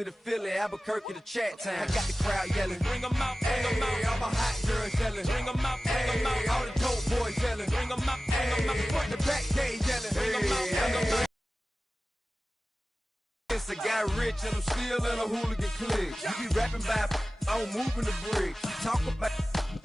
Mississippi to Philly, Albuquerque to Chat-Town. I got the crowd yelling, bring them out, bring them out. All my hot girls yelling, bring them out, bring them out. All the dope boys yelling, bring them out, bring them out. Front the back gate yelling, bring them out, bring them out. I got rich and I'm still in a hooligan clique. You be rapping by I'm moving the bricks. You talk about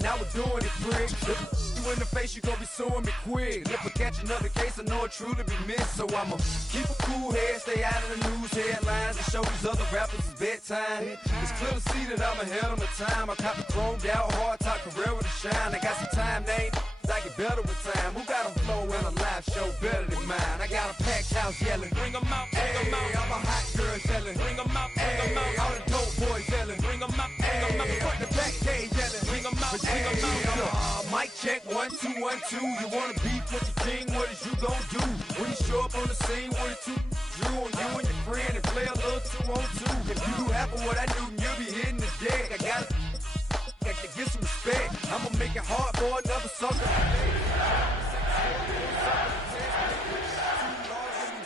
now we're doing it, prick. You in the face, you gon' be suing me quick. If I catch another case, I know it truly be missed. So I'ma keep a cool head, stay out of the news headlines, and show these other rappers it's bedtime. It's clear to see that I'm ahead of my time. I caught the chromed out, hard talk career with a shine. I got some time, name. I get better with time. Who got a flow and a live show better than mine? I got a packed house yelling, bring them out, bring them out. All my hot girls yelling, bring them out, bring them out. All the dope boys yelling, bring them out, bring them out. Front the back cage yelling, bring them out, bring them out. Mic check, 1 2 1 2. You wanna beef with your king? What is you gon' do when you show up on the scene with a two Drew on you and your friend and play a little 2 on 2? If you do half of what I do, then you'll be hitting the deck. I gotta get some respect. I'ma make it hard for another sucker.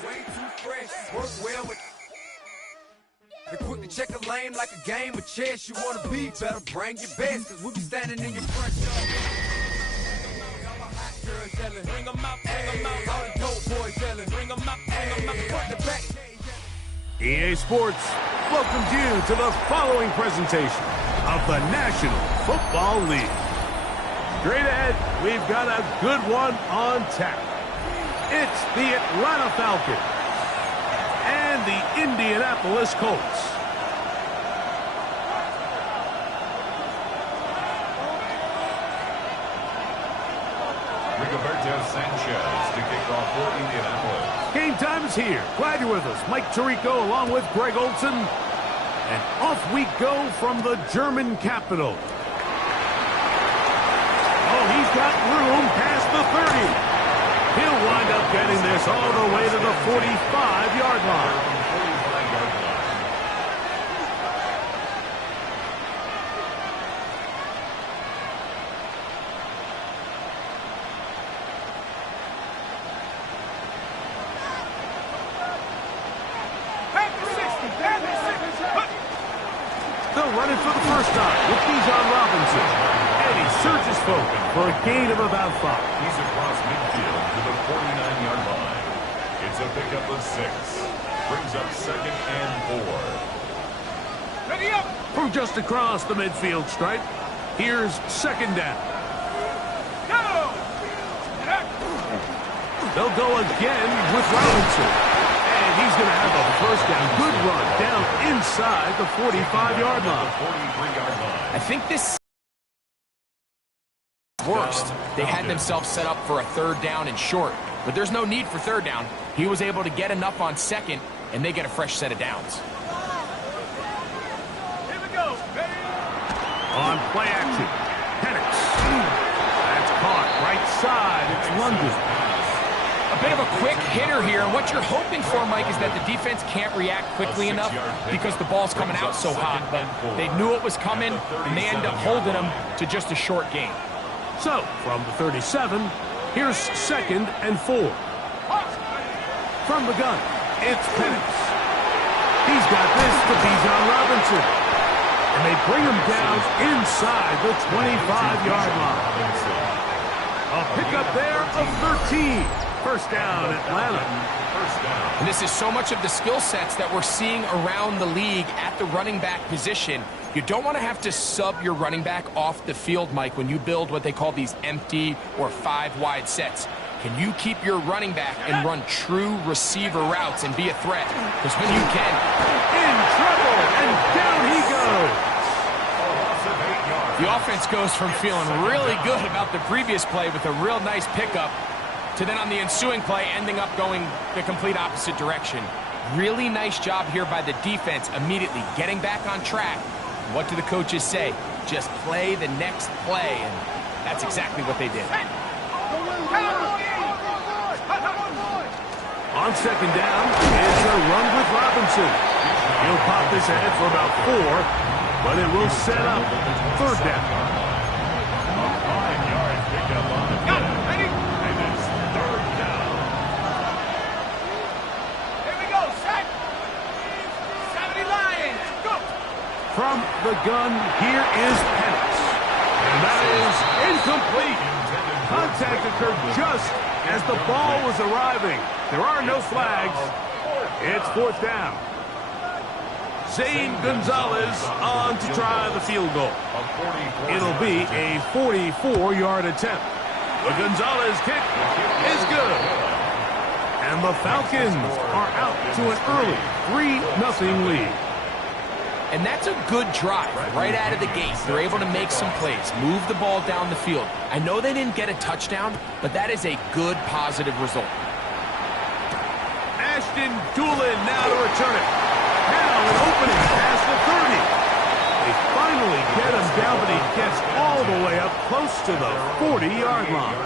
Way too fresh. Work well with. They quick to check a lane like a game of chess. You wanna be better, bring your best, cause we'll be standing in your front yard. All my hot girls yelling, bring them out, bring them out. All the dope boys yelling, bring them out, bring them out. Front the back. EA Sports welcomes you to the following presentation of the National Football League. Straight ahead, we've got a good one on tap. It's the Atlanta Falcons and the Indianapolis Colts. Rigoberto Sanchez to kick off for Indianapolis. Game time is here. Glad you're with us. Mike Tirico along with Greg Olson. And off we go from the German capital. Oh, he's got room past the 30. He'll wind up getting this all the way to the 45-yard line. Running for the first time with Bijan Robinson. And he surges forward for a gain of about 5. He's across midfield to the 49-yard line. It's a pickup of 6. Brings up 2nd and 4. Ready up! From just across the midfield stripe, here's 2nd down. Go! They'll go again with Robinson. He's going to have a first down. Good run down inside the 45-yard line. I think this worst. They had themselves set up for a 3rd down and short, but there's no need for 3rd down. He was able to get enough on 2nd, and they get a fresh set of downs. Here we go. On play action, Penix. That's caught right side. It's London. A bit of a quick hitter here, and what you're hoping for, Mike, is that the defense can't react quickly enough because the ball's coming out so hot. But they knew it was coming, and they end up holding them to just a short gain. So, from the 37, here's 2nd and 4. From the gun, it's Penix. He's got this to Bijan Robinson. And they bring him down inside the 25-yard line. A pickup there of 13. First down, Atlanta. And this is so much of the skill sets that we're seeing around the league at the running back position. You don't want to have to sub your running back off the field, Mike, when you build what they call these empty or 5-wide sets. Can you keep your running back and run true receiver routes and be a threat? Because when you can, in trouble, and down he goes. The offense goes from feeling really good about the previous play with a real nice pickup to then on the ensuing play ending up going the complete opposite direction. Really nice job here by the defense immediately getting back on track. What do the coaches say? Just play the next play, and that's exactly what they did. On 2nd down, it's a run with Robinson. He'll pop this ahead for about 4, but it will set up 3rd down. From the gun, here is Penix. And that is incomplete. Contact occurred just as the ball was arriving. There are no flags. It's fourth down. Zane Gonzalez on to try the field goal. It'll be a 44-yard attempt. The Gonzalez kick is good. And the Falcons are out to an early 3-0 lead. And that's a good drive right out of the gate. They're able to make some plays, move the ball down the field. I know they didn't get a touchdown, but that is a good, positive result. Ashton Doolin now to return it. Now an opening past the 30. They finally get him down, but he gets all the way up close to the 40-yard line.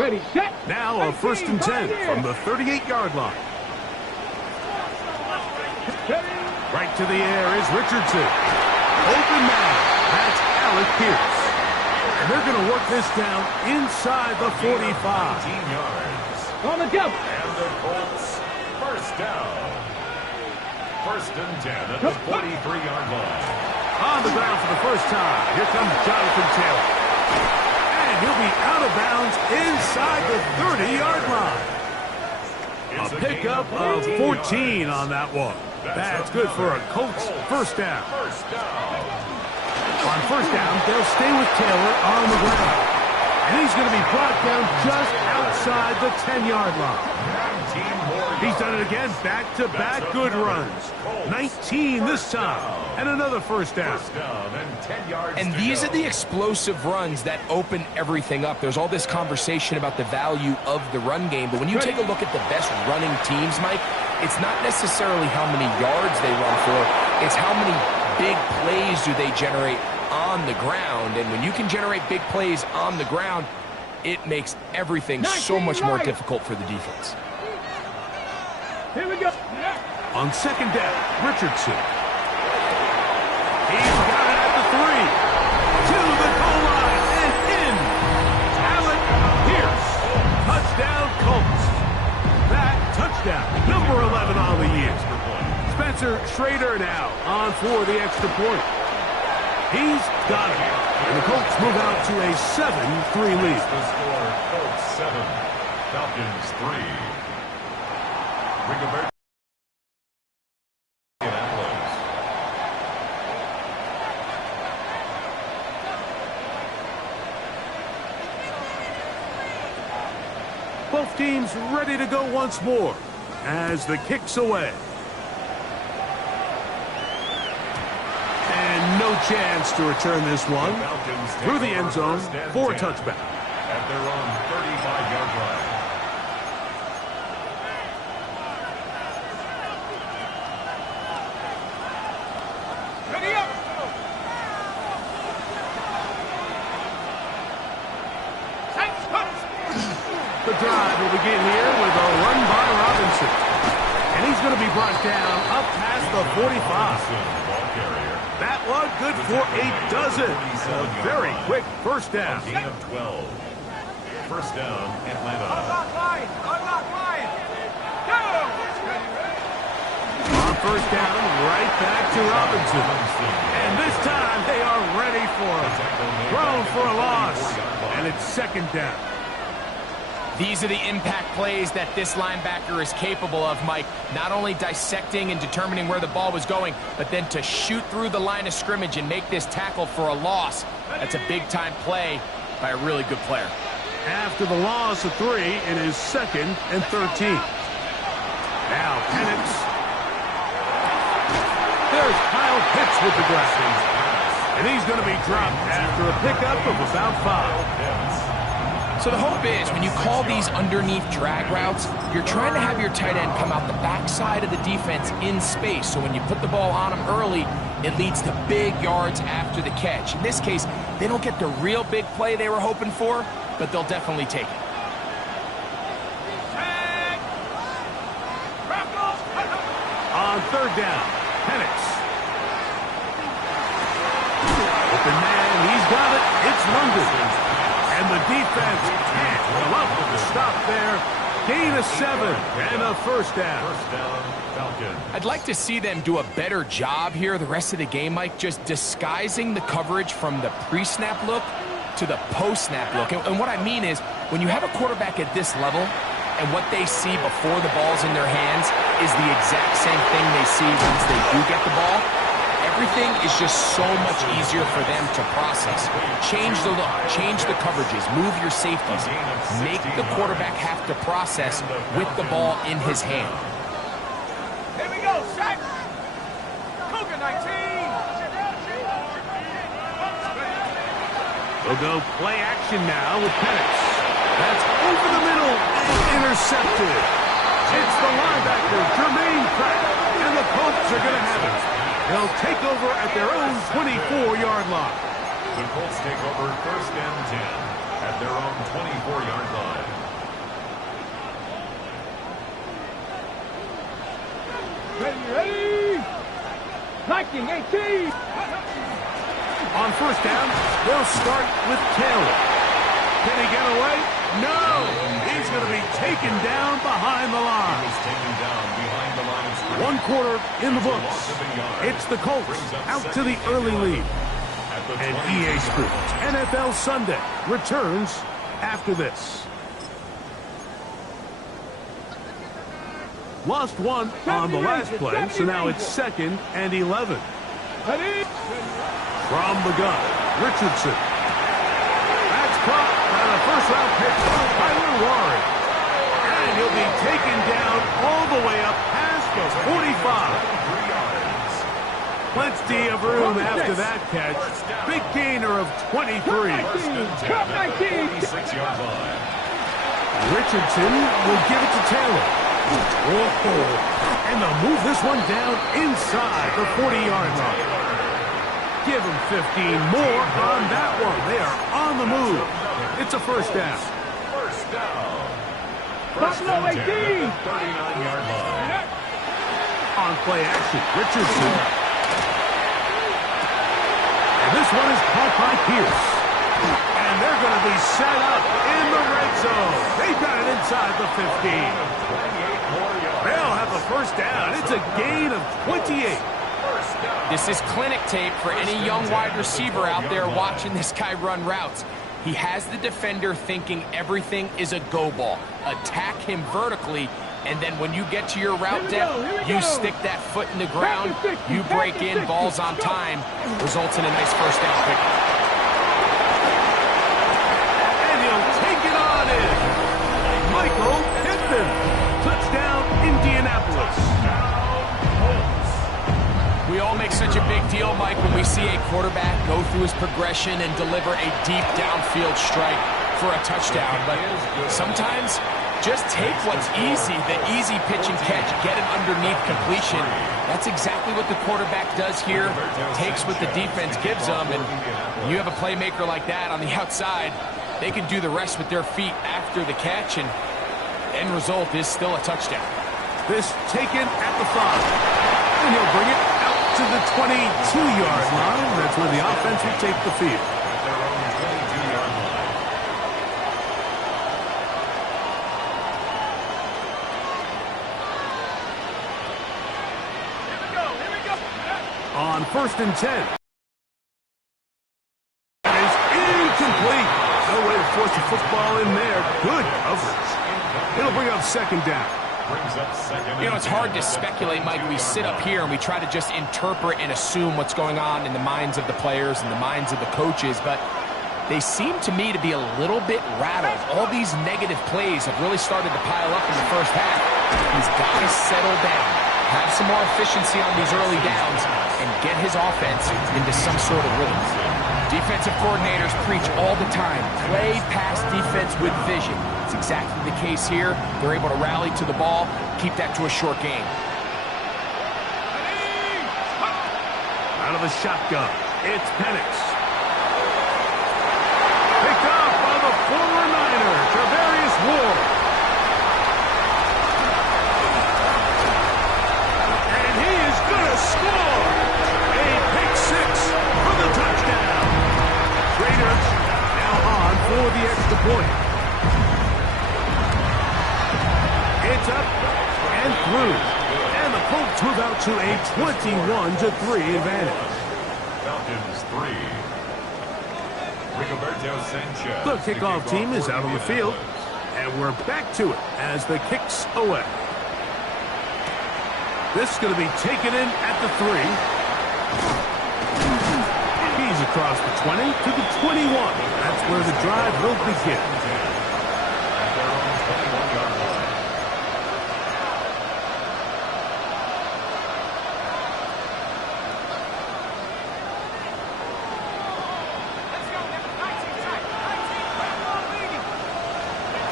Ready, set. Now a 1st and 10 from the 38-yard line. Right to the air is Richardson. Open man. That's Alec Pierce. And they're going to work this down inside the 45. 19 yards. On the jump. And the Colts, first down. 1st and 10 at the 43-yard line. On the ground for the first time. Here comes Jonathan Taylor. And he'll be out of bounds inside the 30-yard line. A pickup of 14 on that one. That's good for a Colts first down. On first down, they'll stay with Taylor on the ground. And he's going to be brought down just outside the 10-yard line. He's done it again, back-to-back good runs. 19 this time, and another first down. And these are the explosive runs that open everything up. There's all this conversation about the value of the run game, but when you take a look at the best running teams, Mike, it's not necessarily how many yards they run for, it's how many big plays do they generate on the ground. And when you can generate big plays on the ground, it makes everything so much more difficult for the defense. Here we go. On second down, Richardson. He's got it at the 3. To the goal line and in. Alec Pierce. Touchdown Colts. That touchdown, number 11 on the year. Spencer Schrader now on for the extra point. He's got it. And the Colts move out to a 7-3 lead. The score, Colts 7, Falcons 3. Rigobert. Both teams ready to go once more as the kick's away. And no chance to return this one through the end zone for a touchback. At their own 35-yard line. Ready up. The drive will begin here with a run by Robinson. And he's going to be brought down up past the 45. That one good for a dozen. A very quick first down. Gain of 12. First down, Atlanta. Unlock line. Go. On first down, right back to Robinson. And this time they are ready for him. Thrown for a loss. And it's second down. These are the impact plays that this linebacker is capable of, Mike. Not only dissecting and determining where the ball was going, but then to shoot through the line of scrimmage and make this tackle for a loss. That's a big-time play by a really good player. After the loss of 3, it is 2nd and 13. Now Penix. There's Kyle Pitts with the grab. And he's going to be dropped after a pickup of about 5. So the hope is when you call these underneath drag routes, you're trying to have your tight end come out the backside of the defense in space. So when you put the ball on him early, it leads to big yards after the catch. In this case, they don't get the real big play they were hoping for, but they'll definitely take it. On third down, Penix. Open man, he's got it. It's London. And the defense can't come up with a stop there. gain of 7 and a first down. First down, Falcons. I'd like to see them do a better job here the rest of the game, Mike, just disguising the coverage from the pre-snap look to the post-snap look. And what I mean is, when you have a quarterback at this level and what they see before the ball's in their hands is the exact same thing they see once they do get the ball, everything is just so much easier for them to process. Change the look, change the coverages, move your safeties, make the quarterback have to process with the ball in his hand. Here we go, set. Cougar 19. They'll go play action now with Penix. That's over the middle and intercepted. It's the linebacker, Jermaine Pratt, and the Colts are going to have it. They'll take over at their own 24-yard line. The Colts take over first and 10 at their own 24-yard line. Ready? Liking 18. On first down, they'll start with Taylor. Can he get away? No! He's going to be taken down behind the line. He was taken down behind the line of scrimmage. One quarter in the books. It's the Colts out to the early lead. And EA Sports NFL Sunday returns after this. Lost one on the last play, so now it's 2nd and 11. Ready? From the gun, Richardson. That's caught by the first-round pick, Tyler Warren. And he'll be taken down all the way up past the 45. Plenty of room after that catch. Big gainer of 23. 26-yard line. Richardson will give it to Taylor. And they'll move this one down inside the 40-yard line. Give them 15 more on that one. They are on the move. It's a first down. First down. Buffalo 18. 39-yard line. On play action, Richardson. And this one is caught by Pierce. And they're going to be set up in the red zone. They've got it inside the 15. They'll have the first down. It's a gain of 28. This is clinic tape for any young wide receiver out there watching this guy run routes. He has the defender thinking everything is a go ball. Attack him vertically, and then when you get to your route depth, you stick that foot in the ground, you break in, balls on time, results in a nice first down pickup. And he'll take it on in. Michael Pittman. Touchdown, Indianapolis. We all make such a big deal, Mike, when we see a quarterback go through his progression and deliver a deep downfield strike for a touchdown. But sometimes just take what's easy, the easy pitch and catch, get it underneath completion. That's exactly what the quarterback does here, takes what the defense gives them, and you have a playmaker like that on the outside, they can do the rest with their feet after the catch, and end result is still a touchdown. This taken at the 5. And he'll bring it out to the 22-yard line. That's where the offense will take the field. At their own 22-yard line. Here we go. On 1st and 10. That is incomplete. No way to force the football in there. Good coverage. It'll bring up 2nd down. Brings up 2nd. You know, it's hard to speculate, Mike. We sit up here and we try to just interpret and assume what's going on in the minds of the players and the minds of the coaches, but they seem to me to be a little bit rattled. All these negative plays have really started to pile up in the first half. He's got to settle down, have some more efficiency on these early downs, and get his offense into some sort of rhythm. Defensive coordinators preach all the time, play pass defense with vision. It's exactly the case here. They're able to rally to the ball, keep that to a short game. Out of the shotgun, it's Penix. Picked up by the former Niner, Tarvarius Ward. And he is going to score. A pick 6 for the touchdown. Raiders now on for the extra point. through. And the Colts move out to a 21-3 advantage. Falcons 3. Rigoberto Sanchez. The kickoff team is out on the field. And we're back to it as the kick's away. This is going to be taken in at the 3. He's across the 20 to the 21. That's where the drive will begin. At their own 21-yard line.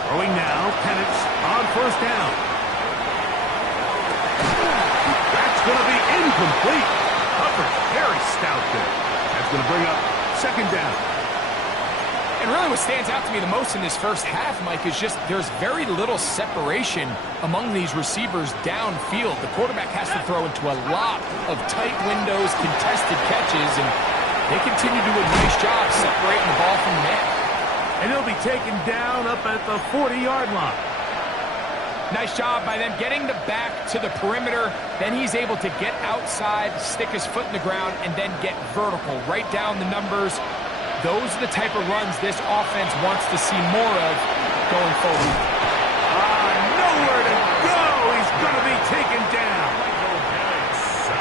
Throwing now, Penix on first down. That's going to be incomplete. Coverage very stout there. That's going to bring up second down. And really what stands out to me the most in this first half, Mike, is just there's very little separation among these receivers downfield. The quarterback has to throw into a lot of tight windows, contested catches, and they continue to do a nice job separating the ball from the man. And he'll be taken down up at the 40-yard line. Nice job by them getting the back to the perimeter. Then he's able to get outside, stick his foot in the ground, and then get vertical. Right down the numbers. Those are the type of runs this offense wants to see more of going forward. Nowhere to go. He's going to be taken down.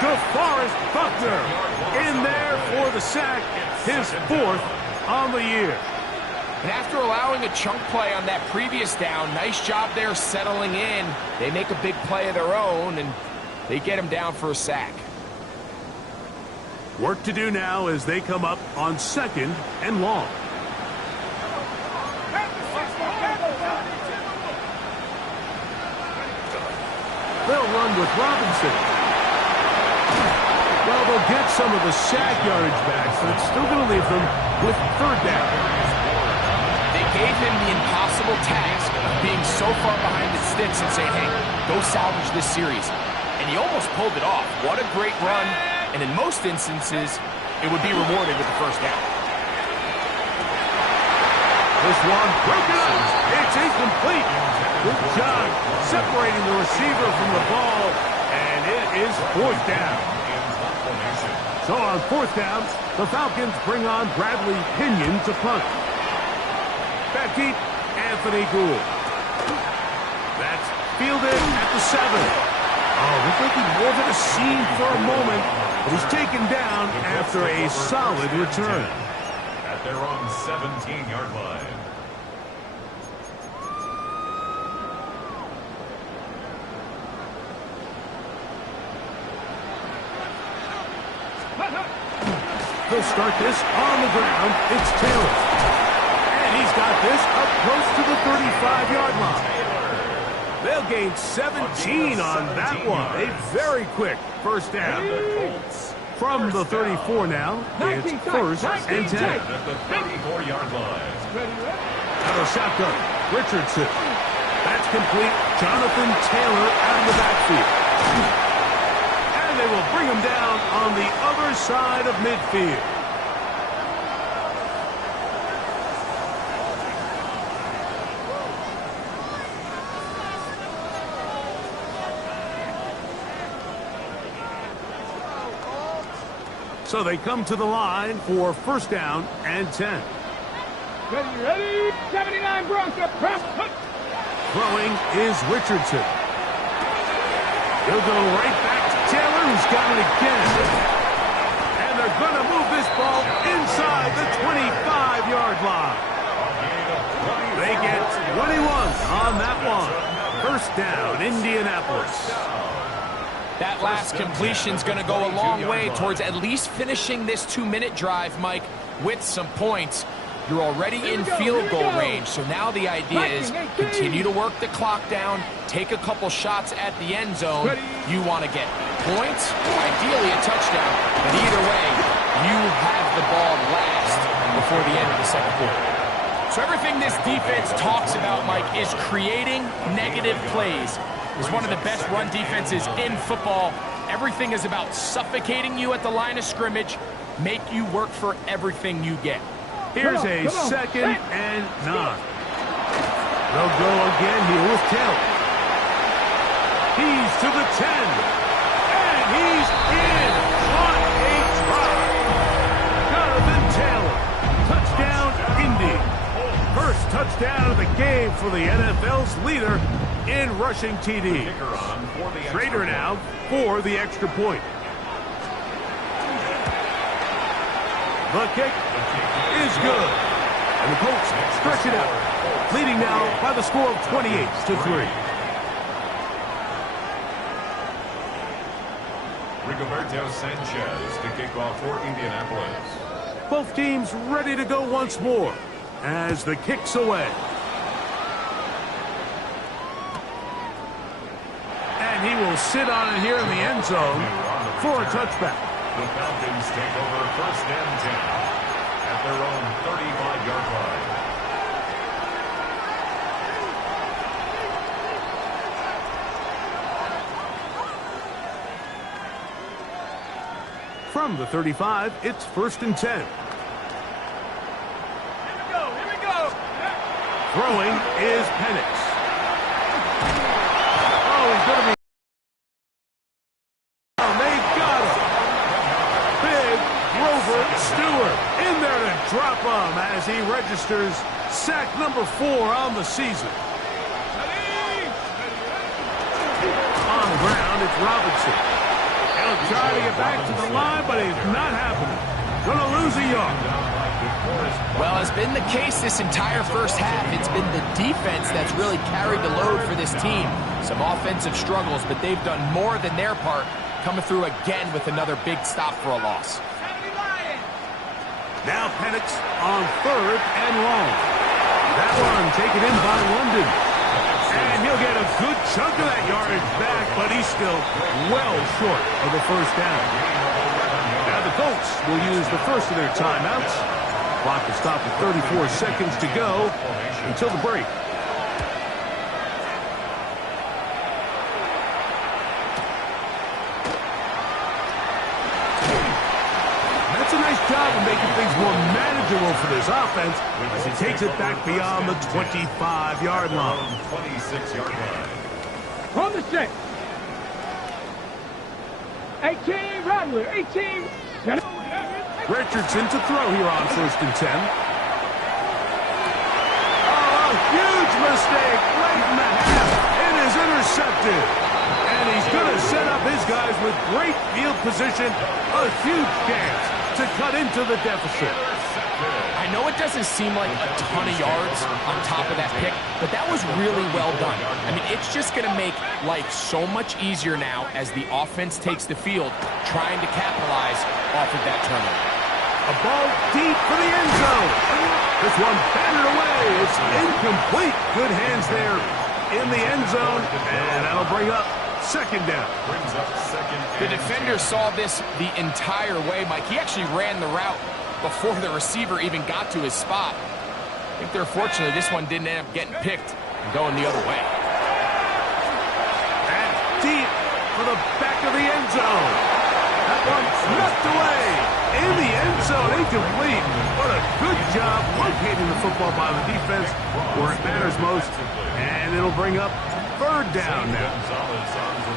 DeForest Buckner in there for the sack. His 4th on the year. And after allowing a chunk play on that previous down, nice job there settling in. They make a big play of their own, and they get him down for a sack. Work to do now as they come up on 2nd and long. They'll run with Robinson. Well, they'll get some of the sack yardage back, but it's still going to leave them with 3rd down. Gave him the impossible task of being so far behind the sticks and saying, hey, go salvage this series. And he almost pulled it off. What a great run. And in most instances, it would be rewarded with the first down. This one broken up. It's incomplete. Good job separating the receiver from the ball. And it is 4th down. So on 4th down, the Falcons bring on Bradley Pinion to punt. Back deep, Anthony Gould. That's fielded at the 7. Oh, we're thinking more than a scene for a moment, but he's taken down after a solid return. At their own 17-yard line. They'll start this on the ground. It's Taylor. He's got this up close to the 35-yard line. They'll gain 17 on that one. A very quick first down. From the 34 now, it's 1st and 10. At the 34-yard line. Out of shotgun, Richardson. That's complete. Jonathan Taylor out of the backfield. And they will bring him down on the other side of midfield. So they come to the line for 1st down and 10. Ready, 79 Broncos. Throwing is Richardson. He'll go right back to Taylor, who's got it again. And they're going to move this ball inside the 25-yard line. They get 21 on that one. 1st down, Indianapolis. That last completion's going to go a long way towards at least finishing this 2-minute drive, Mike, with some points. You're already in field goal range, so now the idea is continue to work the clock down, take a couple shots at the end zone. You want to get points, ideally a touchdown, but either way, you have the ball last before the end of the 2nd quarter. So everything this defense talks about, Mike, is creating negative plays. It's one of the best run defenses in football. Everything is about suffocating you at the line of scrimmage, make you work for everything you get. Here's a 2nd and 9. They'll go again here with Taylor. He's to the 10. And he's in. What a try. Jonathan Taylor. Touchdown, Indy. First touchdown of the game for the NFL's leader in rushing TD. Schrader now for the extra point. The kick is good. And the Colts stretch it out, leading now by the score of 28-3. Rigoberto Sanchez to kick off for Indianapolis. Both teams ready to go once more as the kick's away. And he will sit on it here in the end zone for a touchback. The Falcons take over first and 10 at their own 35-yard line. From the 35, it's first and 10. Here we go. Throwing is Penix. Oh, he's going to be... Oh, they got him. Big Grover Stewart in there to drop him as he registers sack number 4 on the season. On the ground, it's Robinson. He'll try to get back to the line, but it's not happening. Gonna lose a yard. Well, as been the case this entire first half, it's been the defense that's really carried the load for this team. Some offensive struggles, but they've done more than their part, coming through again with another big stop for a loss. Now Penix on third and long. That one taken in by London. And he'll get a good chunk of that yardage back, but he's still well short of the first down. Now the Colts will use the first of their timeouts. Clock will stop at 34 seconds to go until the break. That's a nice job of making things more manageable for this offense as he takes it back beyond the 25-yard line. 26-yard line. From the 6. 18, Rattler, 18. Richardson to throw here on first and 10. Oh, a huge mistake late in the half. It is intercepted. And he's going to set up his guys with great field position. A huge chance to cut into the deficit. I know it doesn't seem like a ton of yards on top of that pick, but that was really well done. I mean, it's just going to make life so much easier now as the offense takes the field, trying to capitalize off of that turnover. A ball deep for the end zone. This one batted away. It's incomplete. Good hands there in the end zone, and that'll bring up second down. Brings up second. The defender saw this the entire way, Mike. He actually ran the route before the receiver even got to his spot. I think they're fortunate this one didn't end up getting picked and going the other way. And deep for the back of the end zone. That one knocked away in the end zone, incomplete. What a good job locating the football by the defense where it matters most. And it'll bring up third down now.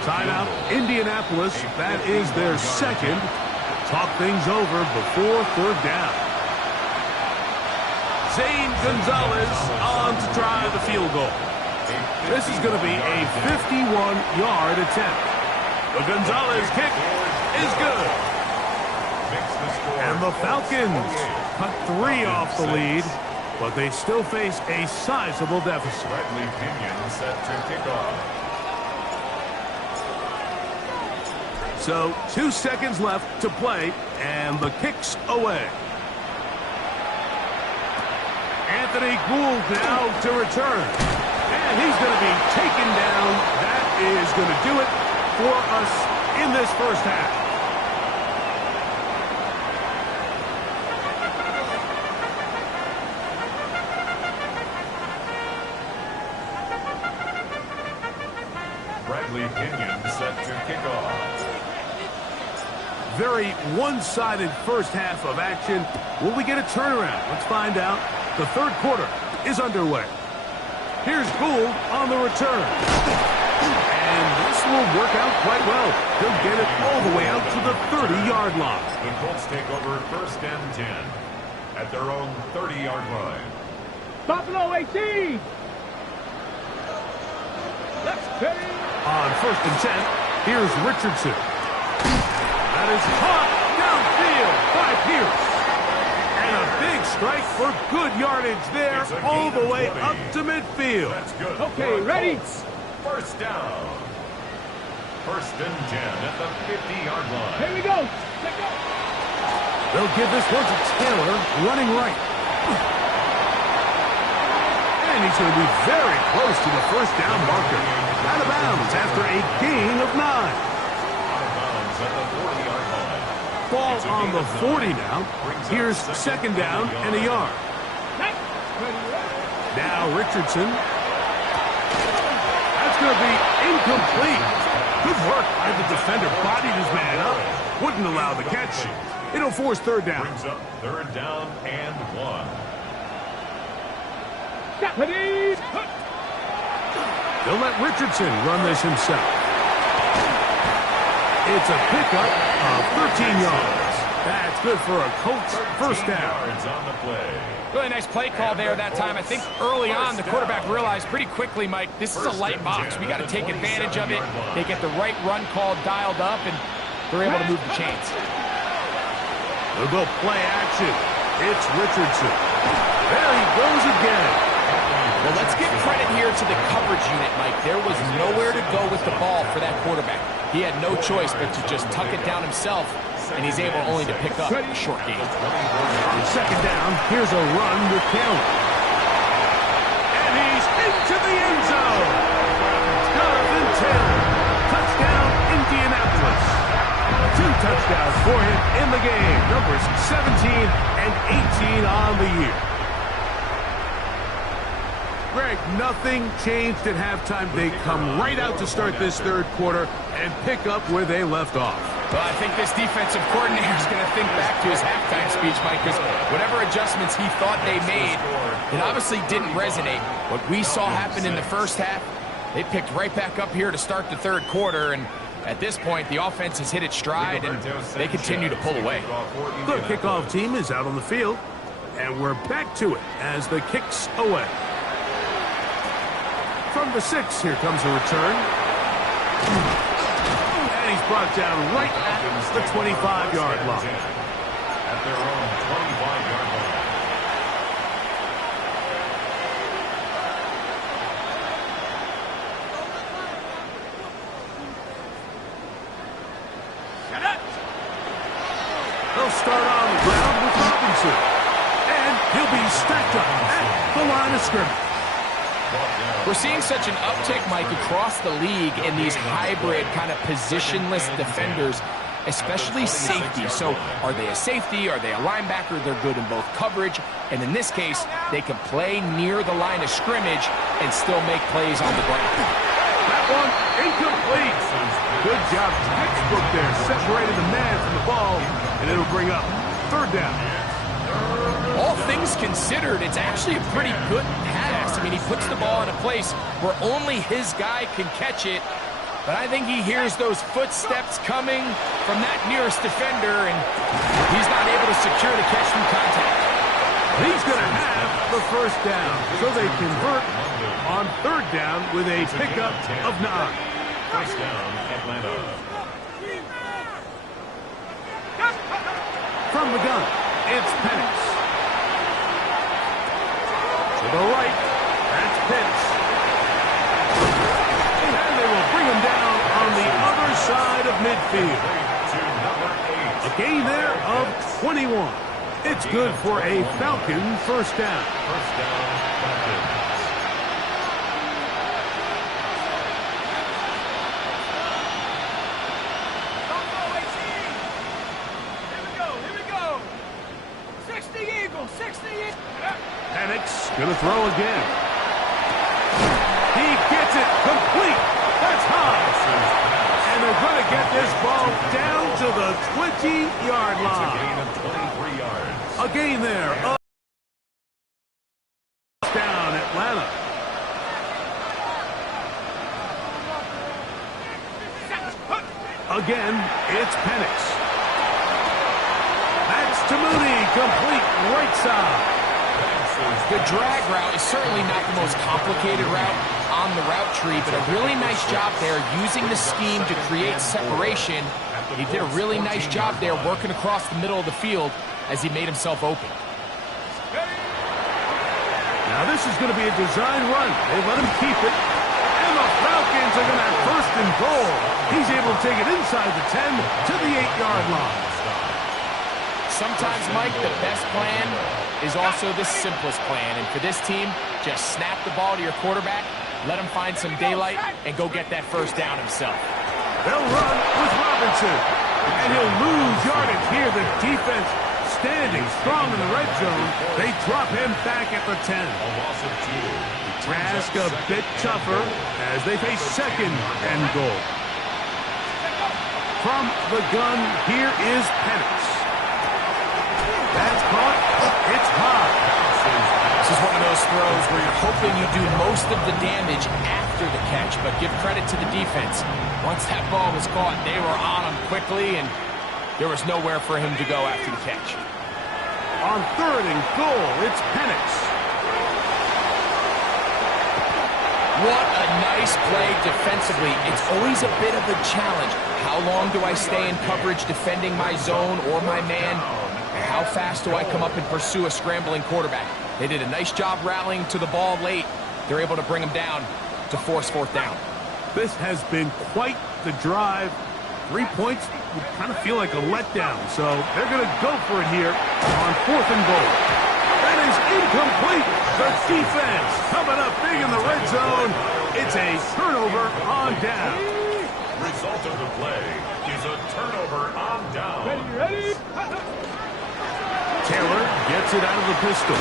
Timeout, Indianapolis. That is their second. Talk things over before third down. Zane Gonzalez on to try the field goal. This is going to be a 51-yard attempt. The Gonzalez kick is good. And the Falcons cut 3 off the lead, but they still face a sizable deficit. Bradley Pinion set to kick off. So 2 seconds left to play, and the kick's away. Anthony Gould now to return. And he's going to be taken down. That is going to do it for us in this first half. Bradley Pinion set to kick off. Very one-sided first half of action. Will we get a turnaround? Let's find out. The third quarter is underway. Here's Gould on the return. And this will work out quite well. He'll get it all the way out to the 30-yard line. The Colts take over 1st and 10 at their own 30-yard line. Buffalo 18. Let's go. On 1st and 10, here's Richardson. That is caught downfield by Pierce. And a big strike for good yardage there all the way up to midfield. That's good. Okay, ready? First down. 1st and 10 at the 50-yard line. Here we go. Let's go. They'll give this one to Taylor, running right. And he's going to be very close to the first down marker. Out of bounds after a gain of 9. Out of bounds at the 40-yard line. Ball on the 40 now. Here's 2nd down and a yard. Now Richardson. That's going to be incomplete. Good work by the defender. Bodied his man up. Wouldn't allow the catch. It'll force 3rd down. Brings up 3rd down and 1. Japanese. They'll let Richardson run this himself. It's a pickup of 13 yards. That's good for a Colts first down. Yards on the play. Really nice play call there that time. I think early on the quarterback realized pretty quickly, Mike, this is a light box. We got to take advantage of it. They get the right run call dialed up, and they're able to move the chains. They'll go play action. It's Richardson. There he goes again. Well, let's give credit here to the coverage unit, Mike. There was nowhere to go with the ball for that quarterback. He had no choice but to just tuck it down himself, and he's able only to pick up a short gain. On 2nd down, here's a run with Taylor. And he's into the end zone. Jonathan Taylor. Touchdown, Indianapolis. 2 touchdowns for him in the game. Numbers 17 and 18 on the year. Greg, nothing changed at halftime. They come right out to start this 3rd quarter and pick up where they left off. Well, I think this defensive coordinator is going to think back to his halftime speech, Mike, because whatever adjustments he thought they made, it obviously didn't resonate. What we saw happen in the first half, they picked right back up here to start the 3rd quarter, and at this point, the offense has hit its stride, and they continue to pull away. The kickoff team is out on the field, and we're back to it as the kick's away. From the 6, here comes a return. And he's brought down right at the 25-yard line. At their own 25-yard line. They'll start on the ground with Robinson. And he'll be stacked up at the line of scrimmage. We're seeing such an uptick, Mike, across the league in these hybrid kind of positionless defenders, especially safety. So are they a safety? Are they a linebacker? They're good in both coverage. And in this case, they can play near the line of scrimmage and still make plays on the ground. That one incomplete. Good job. Textbook there. Separated the man from the ball, and it'll bring up 3rd down. All things considered, it's actually a pretty good pass. I mean, he puts the ball in a place where only his guy can catch it. But I think he hears those footsteps coming from that nearest defender, and he's not able to secure the catch through contact. He's going to have the first down, so they convert on 3rd down with a pickup of 9. First down, Atlanta. From the gun, it's Penix. To the right, that's Pitts. And they will bring him down on the other side of midfield. A gain there of 21. It's good for a Falcon first down. First down, Falcons. Penix going to throw again. He gets it complete. That's high. And they're going to get this ball down to the 20-yard line. It's a gain of 23 yards. A gain there of down Atlanta. again. It's Penix. That's to Mooney. Complete right side. The drag route is certainly not the most complicated route on the route tree, but a really nice job there using the scheme to create separation. He did a really nice job there working across the middle of the field as he made himself open. Now this is going to be a design run. They let him keep it. And the Falcons are going to have first and goal. He's able to take it inside the 10 to the 8-yard line. Sometimes, Mike, the best plan is also the simplest plan. And for this team, just snap the ball to your quarterback, let him find some daylight, and go get that first down himself. They'll run with Robinson. And he'll lose yardage here. The defense standing strong in the red zone. They drop him back at the 10. Task a bit tougher as they face second and goal. From the gun, here is Penix. That's caught. It's high. This is one of those throws where you're hoping you do most of the damage after the catch, but give credit to the defense. Once that ball was caught, they were on him quickly, and there was nowhere for him to go after the catch. On third and goal, it's Penix. What a nice play defensively. It's always a bit of a challenge. How long do I stay in coverage defending my zone or my man? How fast do I come up and pursue a scrambling quarterback? They did a nice job rallying to the ball late. They're able to bring him down to force fourth down. This has been quite the drive. 3 points would kind of feel like a letdown, so they're going to go for it here on fourth and goal. That is incomplete. The defense coming up big in the red zone. It's a turnover on down. Result of the play is a turnover on down. Ready? Taylor gets it out of the pistol.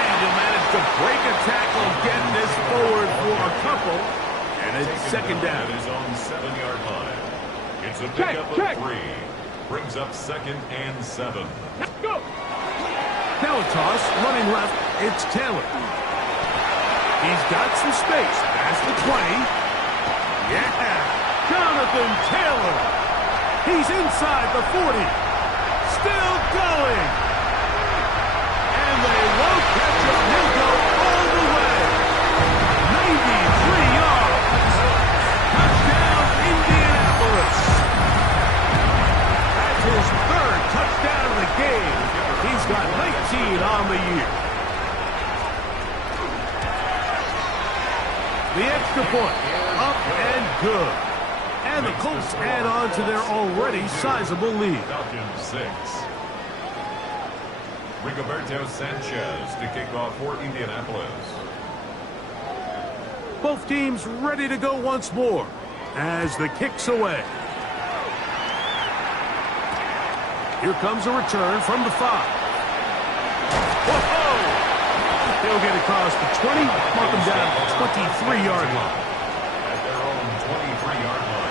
And he'll manage to break a tackle, get this forward for a couple. And it's second down. At his own 7-yard line. It's a pickup of 3. Brings up second and 7. Go! Now a toss, running left, it's Taylor. He's got some space, past the 20. Yeah, Jonathan Taylor. He's inside the 40. Still going. And they won't catch him. He'll go all the way. 93 yards. Touchdown, Indianapolis. That's his third touchdown of the game. He's got 19 on the year. The extra point, up and good. And the Colts add on to their already sizable lead. Falcons 6. Rigoberto Sanchez to kick off for Indianapolis. Both teams ready to go once more as the kick's away. Here comes a return from the 5. Whoa! They'll get across the 20, mark them down at the 23-yard line. At their own 23-yard line.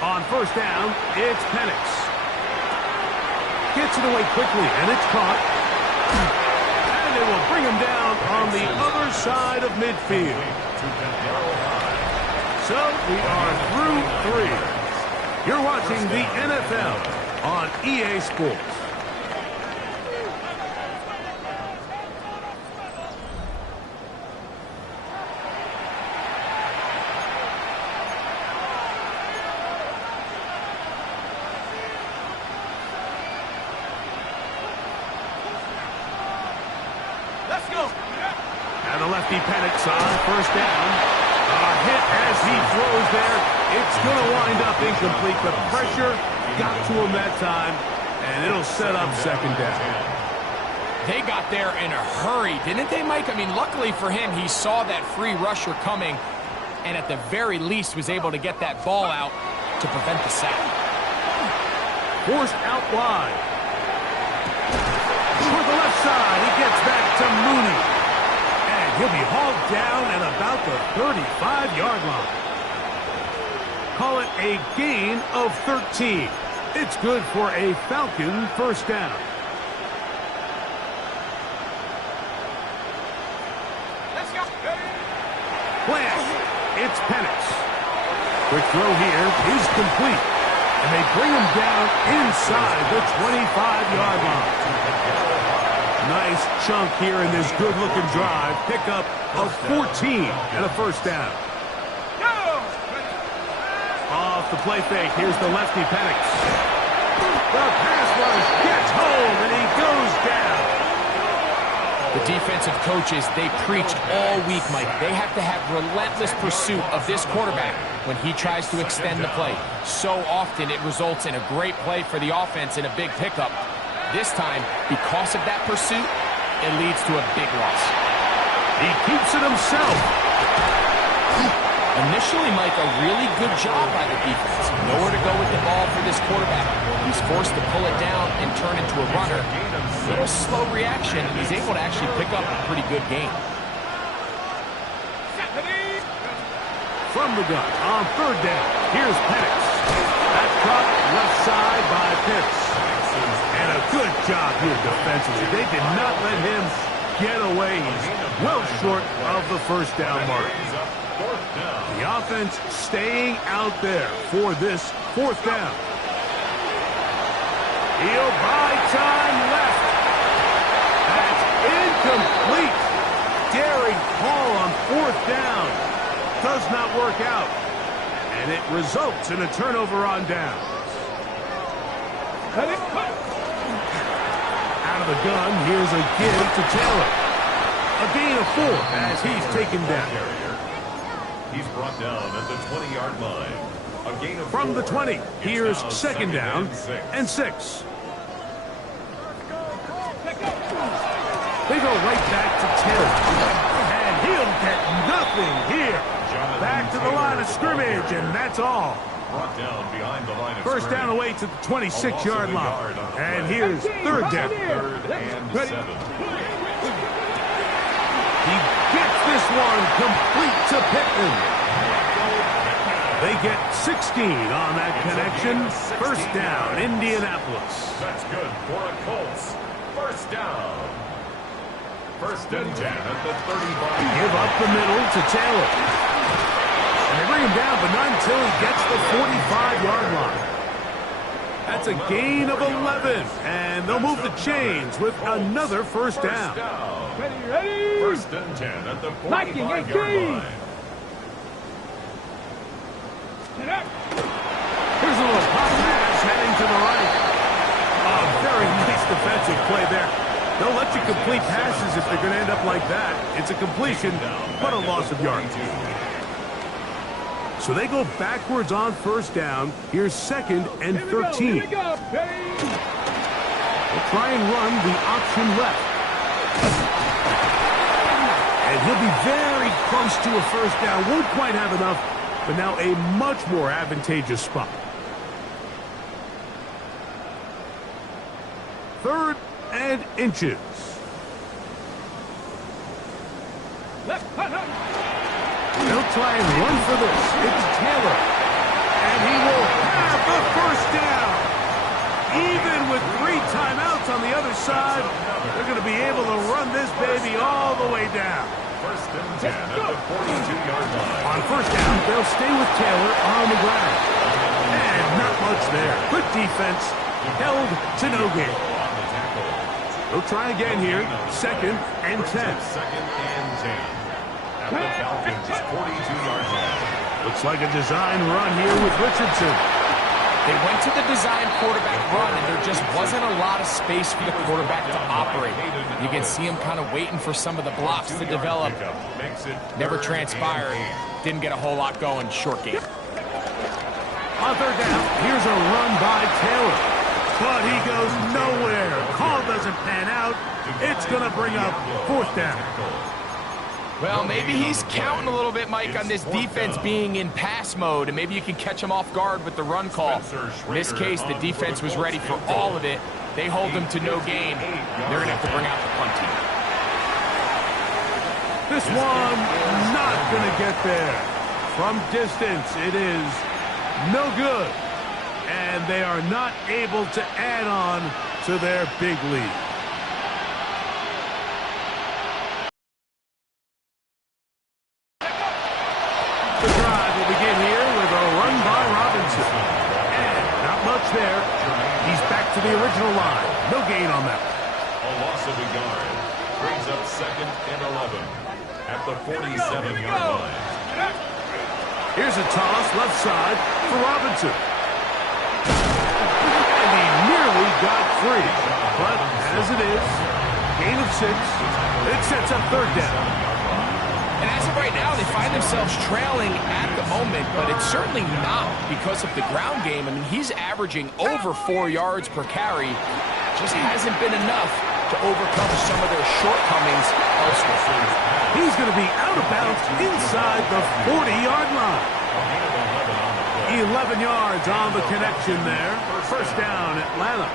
On first down, it's Penix. Gets it away quickly, and it's caught. And they will bring him down on the other side of midfield. So we are through 3. You're watching the NFL on EA Sports. And the lefty Penix on first down. A hit as he throws there. It's going to wind up incomplete. The pressure got to him that time, and it'll set up second down. They got there in a hurry, didn't they, Mike? I mean, luckily for him, he saw that free rusher coming, and at the very least was able to get that ball out to prevent the sack. Forced out wide. For the left side, he gets back to Mooney. And he'll be hauled down at about the 35-yard line. Call it a gain of 13. It's good for a Falcon first down. Flash. It's Penix. Quick throw here is complete. And they bring him down inside the 25-yard line. Nice chunk here in this good-looking drive. Pickup of 14 and a first down. Off the play fake, here's the lefty Penix. The pass rush gets home, and he goes down. The defensive coaches, they preached all week, Mike. They have to have relentless pursuit of this quarterback when he tries to extend the play. So often it results in a great play for the offense and a big pickup. This time, because of that pursuit, it leads to a big loss. He keeps it himself. Initially, Mike, a really good job by the defense. Nowhere to go with the ball for this quarterback. He's forced to pull it down and turn into a runner. A little slow reaction. He's able to actually pick up a pretty good game. From the gun on third down, here's Penix. That caught left side by Pitts. And a good job here defensively. They did not let him get away. He's well short of the first down mark. The offense staying out there for this fourth down. He'll buy time left. That's incomplete. Daring call on fourth down. Does not work out. And it results in a turnover on downs. Out of the gun, here's a give to Taylor. A gain of 4 as he's taken down. He's brought down at the 20-yard line. A gain of 4. From the 20, here's second down and 6. They go right back to Taylor. And he'll get nothing here. Back to the line of scrimmage, and that's all. Brought down behind the line of First down away to the 26-yard line. And here's third down. Third and 7. He gets this one complete to Pittman. They get 16 on that connection. First down, Indianapolis. That's good for a Colts. First down. First and 10 at the 35. Give up the middle to Taylor. And they bring him down, but not until he gets the 45-yard line. That's a gain of 11, and they'll move the chains with another first down. Ready. First and 10 at the 45-yard line. Here's a little pop pass heading to the right. A very nice defensive play there. They'll let you complete passes if they're going to end up like that. It's a completion, but a loss of yards. So they go backwards on first down. Here's second and 13. They'll try and run the option left. And he'll be very close to a first down. Won't quite have enough, but now a much more advantageous spot. Third and inches. They'll try and run for this. It's Taylor. And he will have the first down. Even with 3 timeouts on the other side, they're going to be able to run this baby all the way down. First and 10 at the 42-yard line. On first down, they'll stay with Taylor on the ground. And not much there. Good defense. Held to no gain. They'll try again here. Second and 10. Second and 10. At the Falcons' 42-yard line. Looks like a design run here with Richardson. They went to the design quarterback run, and there just wasn't a lot of space for the quarterback to operate. You can see him kind of waiting for some of the blocks to develop. Never transpired. Didn't get a whole lot going. Short game. On third down, here's a run by Taylor. But he goes nowhere. Call doesn't pan out. It's going to bring up fourth down. Well, maybe he's counting a little bit, Mike, on this defense being in pass mode, and maybe you can catch him off guard with the run call. In this case, the defense was ready for all of it. They hold them to no gain. They're going to have to bring out the punt team. This one not going to get there. From distance, it is no good. And they are not able to add on to their big lead. to the original line. No gain on that. A loss of a yard. Brings up 2nd and 11 at the 47-yard line. Here's a toss left side for Robinson. And he nearly got free. But as it is, gain of 6. It sets up 3rd down. And as of right now, they find themselves trailing at the moment, but it's certainly not because of the ground game. I mean, he's averaging over 4 yards per carry. Just hasn't been enough to overcome some of their shortcomings elsewhere. He's going to be out of bounds inside the 40-yard line. 11 yards on the connection there. 1st down, Atlanta.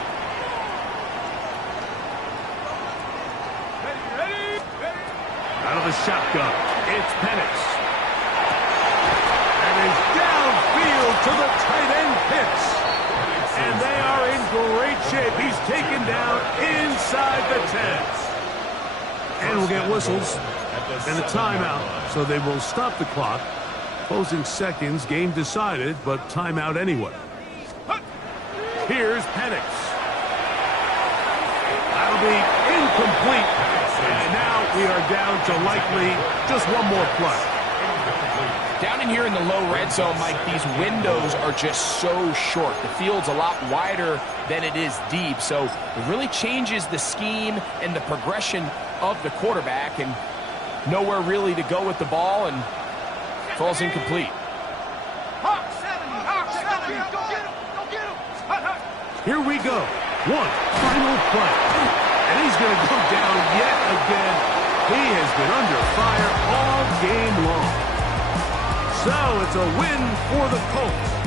Out of the shotgun, it's Penix. And is downfield to the tight end Pitts. And they are in great shape. He's taken down inside the 10. And we'll get whistles and a timeout, so they will stop the clock. Closing seconds, game decided, but timeout anyway. Here's Penix. That'll be incomplete. And now we are down to likely just one more play. Down in here in the low red zone, Mike, these windows are just so short. The field's a lot wider than it is deep, so it really changes the scheme and the progression of the quarterback, and nowhere really to go with the ball, and falls incomplete. Here we go. One final play. And he's going to go down yet again. He has been under fire all game long. So it's a win for the Colts.